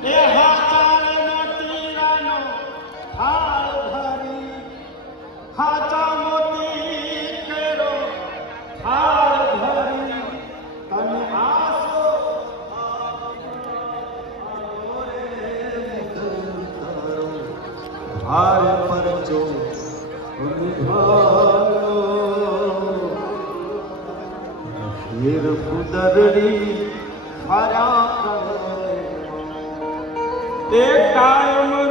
એ હાચાળનો તીરાનો હાલ ભરી હાચા મોતી કેરો હાલ ભરી તને આસો હાલ પરચો હીર કુદરડી ફરા એ કાયમ